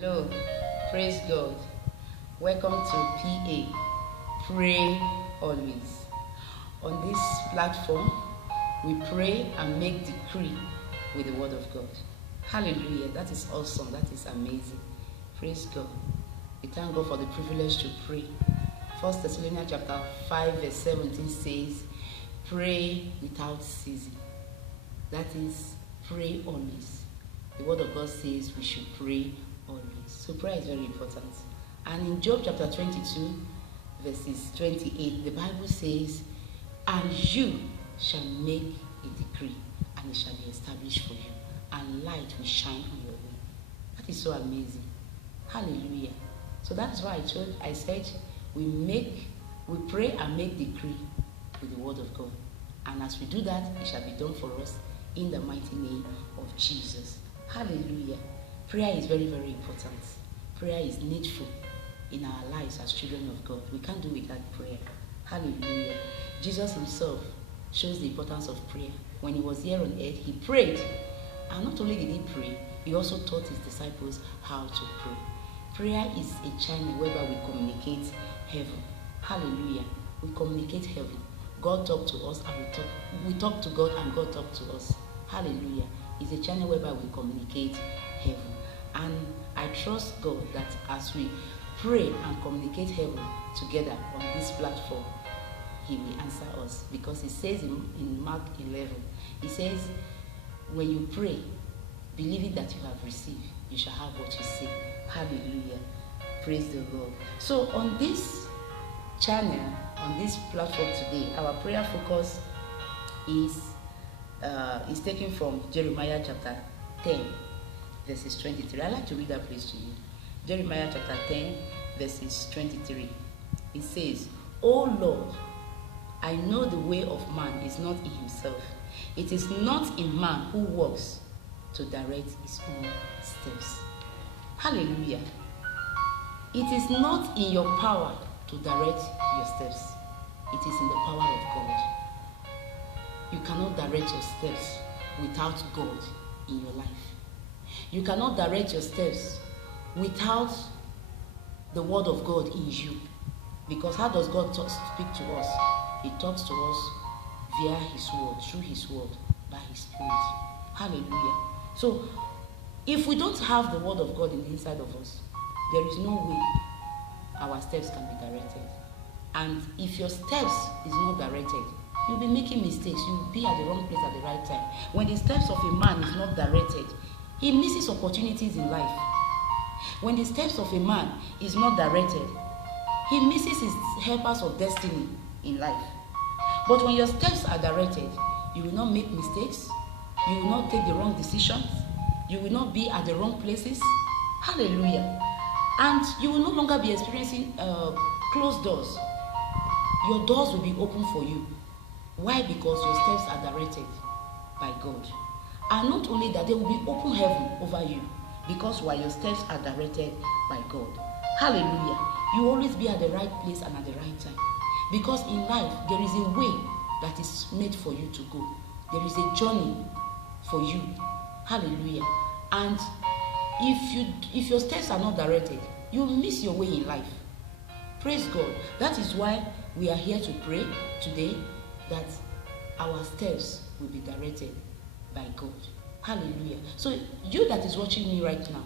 Hello, praise God. Welcome to PA, Pray Always. On this platform, we pray and make decree with the word of God. Hallelujah, that is awesome, that is amazing. Praise God. We thank God for the privilege to pray. 1 Thessalonians chapter 5 verse 17 says, pray without ceasing. That is, pray always. The word of God says we should pray always. So prayer is very important. And in Job chapter 22 verses 28, the Bible says, and you shall make a decree, and it shall be established for you, and light will shine on your way. That is so amazing. Hallelujah. So that's why I said we pray and make decree with the word of God. And as we do that, it shall be done for us in the mighty name of Jesus. Hallelujah. Prayer is very, very important. Prayer is needful in our lives as children of God. We can't do without prayer. Hallelujah. Jesus himself shows the importance of prayer. When he was here on earth, he prayed. And not only did he pray, he also taught his disciples how to pray. Prayer is a channel whereby we communicate heaven. Hallelujah. We communicate heaven. God talks to us and we talk to God and God talks to us. Hallelujah. It's a channel whereby we communicate heaven. And I trust God that as we pray and communicate heaven together on this platform, he will answer us. Because it says in Mark 11, it says, when you pray, believing that you have received, you shall have what you say. Hallelujah. Praise the Lord. So on this channel, on this platform today, our prayer focus is taken from Jeremiah chapter 10, verses 23. I'd like to read that place to you. Jeremiah chapter 10, verses 23. It says, O Lord, I know the way of man is not in himself. It is not in man who walks to direct his own steps. Hallelujah. It is not in your power to direct your steps. It is in the power of God. You cannot direct your steps without God in your life. You cannot direct your steps without the word of God in you. Because how does God speak to us? He talks to us via his word, through his word, by his spirit. Hallelujah. So, if we don't have the word of God in the inside of us, there is no way our steps can be directed. And if your steps is not directed, you'll be making mistakes. You'll be at the wrong place at the right time. When the steps of a man is not directed, he misses opportunities in life. When the steps of a man is not directed, he misses his helpers of destiny in life. But when your steps are directed, you will not make mistakes. You will not take the wrong decisions. You will not be at the wrong places. Hallelujah. And you will no longer be experiencing closed doors. Your doors will be open for you. Why? Because your steps are directed by God. And not only that, there will be open heaven over you. Because while your steps are directed by God. Hallelujah. You will always be at the right place and at the right time. Because in life, there is a way that is made for you to go. There is a journey for you. Hallelujah. And if your steps are not directed, you will miss your way in life. Praise God. That is why we are here to pray today that our steps will be directed by God. Hallelujah. So you that is watching me right now,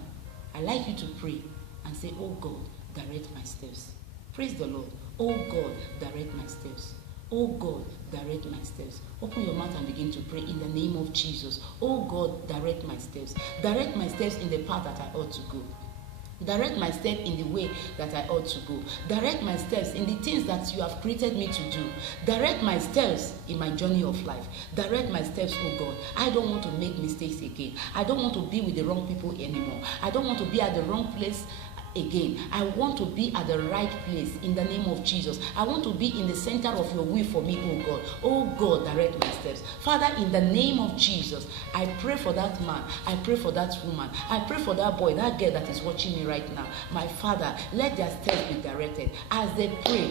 I'd like you to pray and say, oh God, direct my steps. Praise the Lord. Oh God, direct my steps. Oh God, direct my steps. Open your mouth and begin to pray in the name of Jesus. Oh God, direct my steps. Direct my steps in the path that I ought to go. Direct my step in the way that I ought to go. Direct my steps in the things that you have created me to do. Direct my steps in my journey of life. Direct my steps, oh God. I don't want to make mistakes again. I don't want to be with the wrong people anymore. I don't want to be at the wrong place again. I want to be at the right place in the name of Jesus. I want to be in the center of your will for me, oh God. Oh God, direct my steps. Father, in the name of Jesus, I pray for that man. I pray for that woman. I pray for that boy, that girl that is watching me right now. My Father, let their steps be directed. As they pray,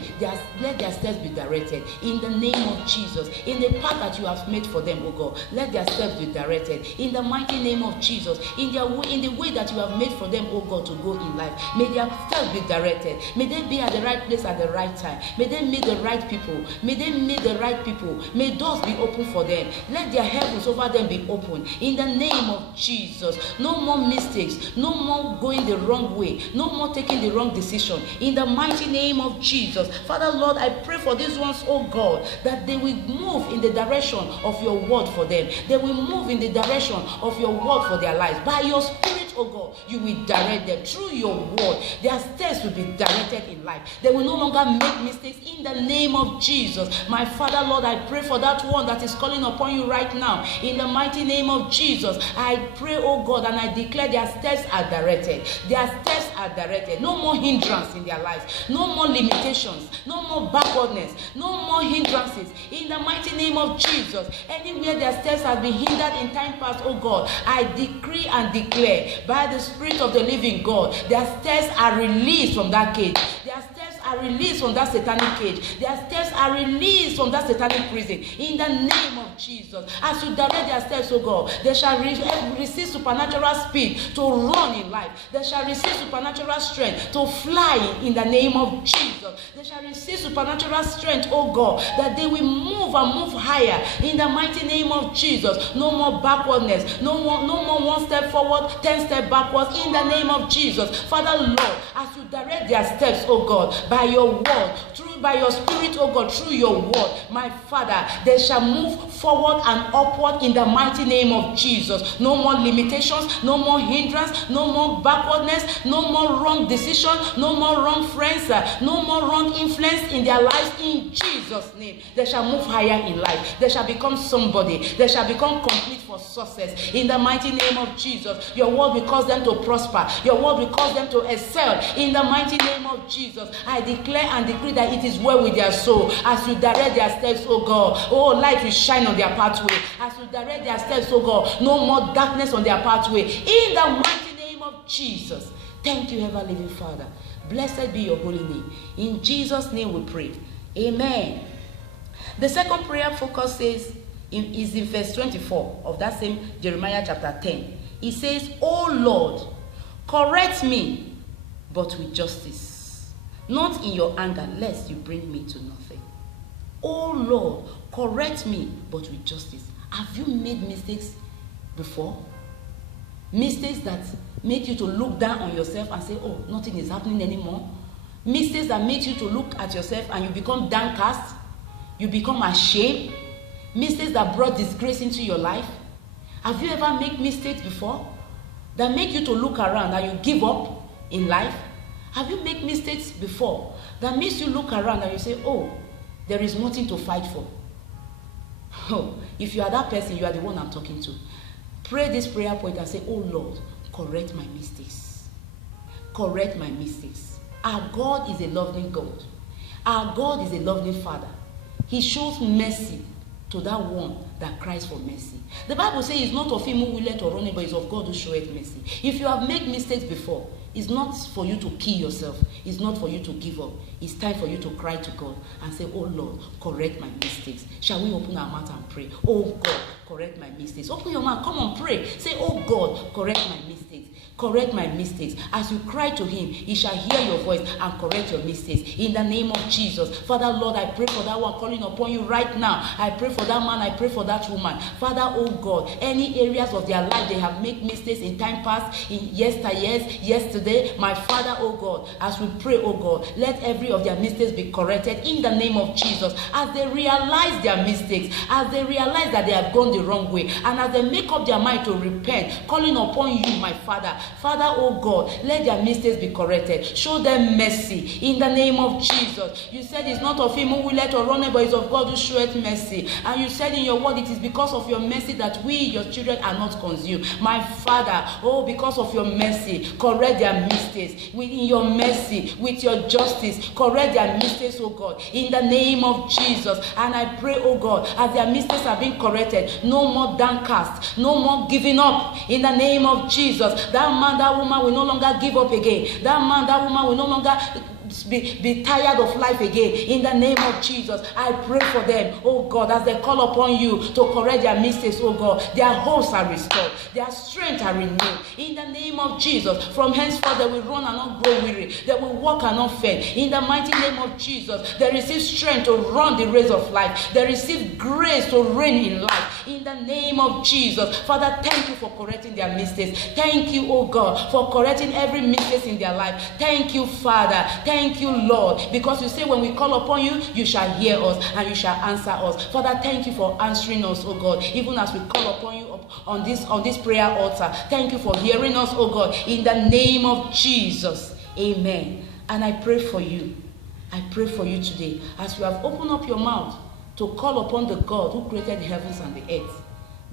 let their steps be directed in the name of Jesus. In the path that you have made for them, oh God, let their steps be directed in the mighty name of Jesus. In the way that you have made for them, oh God, to go in life. May their steps be directed. May they be at the right place at the right time. May they meet the right people. May they meet the right people. May doors be open for them. Let their heavens over them be open. In the name of Jesus. No more mistakes. No more going the wrong way. No more taking the wrong decision. In the mighty name of Jesus. Father, Lord, I pray for these ones, oh God, that they will move in the direction of your word for them. They will move in the direction of your word for their lives. By your Spirit, oh God, you will direct them through your word. Their steps will be directed in life. They will no longer make mistakes in the name of Jesus. My Father, Lord, I pray for that one that is calling upon you right now. In the mighty name of Jesus, I pray, oh God, and I declare their steps are directed. Their steps are directed. No more hindrance in their lives. No more limitations. No more backwardness. No more hindrances. In the mighty name of Jesus, anywhere their steps have been hindered in time past, oh God, I decree and declare by the Spirit of the living God, their steps are released from that cage. Their steps are released from that satanic cage. Their steps are released from that satanic prison. In the name of Jesus, as you direct their steps, oh God, they shall receive supernatural speed to run in life. They shall receive supernatural strength to fly in the name of Jesus. They shall receive supernatural strength, oh God, that they will move and move higher in the mighty name of Jesus. No more backwardness. No more 1 step forward, 10 steps backwards in the name of Jesus. Father, Lord, as you direct their steps, oh God, by your word, by your Spirit, oh God, through your word, my Father, they shall move forward and upward in the mighty name of Jesus. No more limitations, no more hindrance, no more backwardness, no more wrong decision, no more wrong friends, no more wrong influence in their lives. In Jesus' name, they shall move higher in life. They shall become somebody. They shall become complete for success. In the mighty name of Jesus, your word will cause them to prosper. Your word will cause them to excel. In the mighty name of Jesus, I declare and decree that it is well with their soul. As you direct their steps, oh God, oh, light will shine on their pathway. As you direct their steps, oh God, no more darkness on their pathway. In the mighty name of Jesus. Thank you, ever living Father. Blessed be your holy name. In Jesus' name we pray. Amen. The second prayer focus is in verse 24 of that same Jeremiah chapter 10. It says, "O Lord, correct me, but with justice, not in your anger, lest you bring me to nothing." "O Lord, correct me, but with justice." Have you made mistakes before? Mistakes that make you to look down on yourself and say, "Oh, nothing is happening anymore." Mistakes that make you to look at yourself and you become downcast. You become ashamed. Mistakes that brought disgrace into your life. Have you ever made mistakes before that make you to look around and you give up in life? Have you made mistakes before that makes you look around and you say, "Oh, there is nothing to fight for"? Oh, if you are that person, you are the one I'm talking to. Pray this prayer point and say, "Oh Lord, correct my mistakes. Correct my mistakes." Our God is a loving God. Our God is a loving Father. He shows mercy to that one that cries for mercy. The Bible says it's not of him who willeth or runneth, but it's of God who showeth mercy. If you have made mistakes before, it's not for you to kill yourself. It's not for you to give up. It's time for you to cry to God and say, "Oh Lord, correct my mistakes." Shall we open our mouth and pray? "Oh God, correct my mistakes." Open your mouth. Come on, pray. Say, "Oh God, correct my mistakes. Correct my mistakes." As you cry to him, he shall hear your voice and correct your mistakes. In the name of Jesus. Father, Lord, I pray for that one calling upon you right now. I pray for that man. I pray for that woman. Father, oh God, any areas of their life they have made mistakes in time past, in yesteryears, yesterday, my Father, oh God, as we pray, oh God, let every of their mistakes be corrected in the name of Jesus. As they realize their mistakes, as they realize that they have gone the wrong way, and as they make up their mind to repent, calling upon you, my Father, Father, oh God, let their mistakes be corrected. Show them mercy in the name of Jesus. You said it's not of him who will let or run, but it's of God who showeth mercy. And you said in your word, it is because of your mercy that we, your children, are not consumed. My Father, oh, because of your mercy, correct their mistakes. Within your mercy, with your justice, correct their mistakes, oh God, in the name of Jesus. And I pray, oh God, as their mistakes are being corrected, no more downcast, no more giving up, in the name of Jesus. That man, that woman will no longer give up again. That man, that woman will no longer be tired of life again. In the name of Jesus, I pray for them, oh God, as they call upon you to correct their mistakes, oh God, their hopes are restored, their strength are renewed. In the name of Jesus, from henceforth they will run and not grow weary, they will walk and not faint. In the mighty name of Jesus, they receive strength to run the race of life, they receive grace to reign in life. In the name of Jesus, Father, thank you for correcting their mistakes. Thank you, oh God, for correcting every mistake in their life. Thank you, Father. Thank you, Lord, because you say when we call upon you, you shall hear us and you shall answer us. Father, thank you for answering us, oh God, even as we call upon you on this prayer altar. Thank you for hearing us, oh God, in the name of Jesus. Amen. And I pray for you. I pray for you today, as you have opened up your mouth to call upon the God who created the heavens and the earth,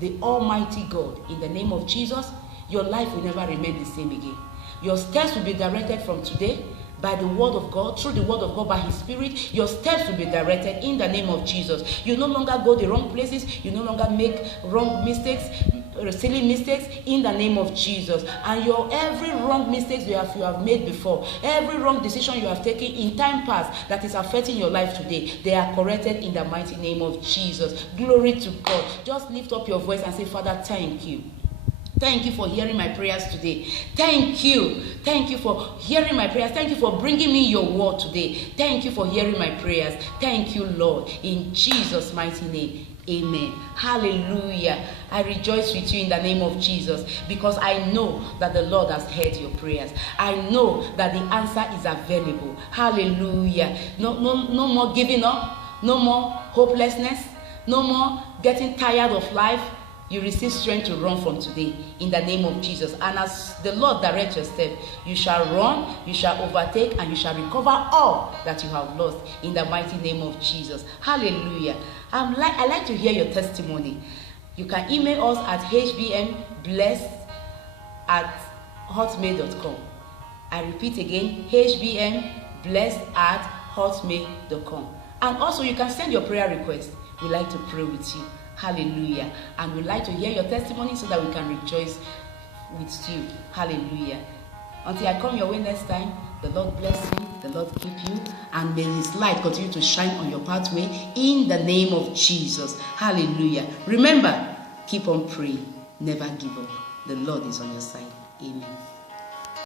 the Almighty God. In the name of Jesus, your life will never remain the same again. Your steps will be directed from today by the word of God, through the word of God, by his spirit. Your steps will be directed in the name of Jesus. You no longer go the wrong places. You no longer make wrong mistakes, silly mistakes, in the name of Jesus. And your every wrong mistakes you have made before, every wrong decision you have taken in time past that is affecting your life today, they are corrected in the mighty name of Jesus. Glory to God. Just lift up your voice and say, Father, thank you. Thank you for hearing my prayers today. Thank you. Thank you for hearing my prayers. Thank you for bringing me your word today. Thank you for hearing my prayers. Thank you, Lord. In Jesus' mighty name. Amen. Hallelujah. I rejoice with you in the name of Jesus, because I know that the Lord has heard your prayers. I know that the answer is available. Hallelujah. No more giving up. No more hopelessness. No more getting tired of life. You receive strength to run from today in the name of Jesus. And as the Lord directs your step, you shall run, you shall overtake, and you shall recover all that you have lost in the mighty name of Jesus. Hallelujah. I like to hear your testimony. You can email us at hbmblessed@hotmail.com. I repeat again, hbmblessed@hotmail.com. And also you can send your prayer request. We like to pray with you. Hallelujah. And we'd like to hear your testimony so that we can rejoice with you. Hallelujah. Until I come your way next time, the Lord bless you, the Lord keep you, and may his light continue to shine on your pathway in the name of Jesus. Hallelujah. Remember, keep on praying. Never give up. The Lord is on your side. Amen.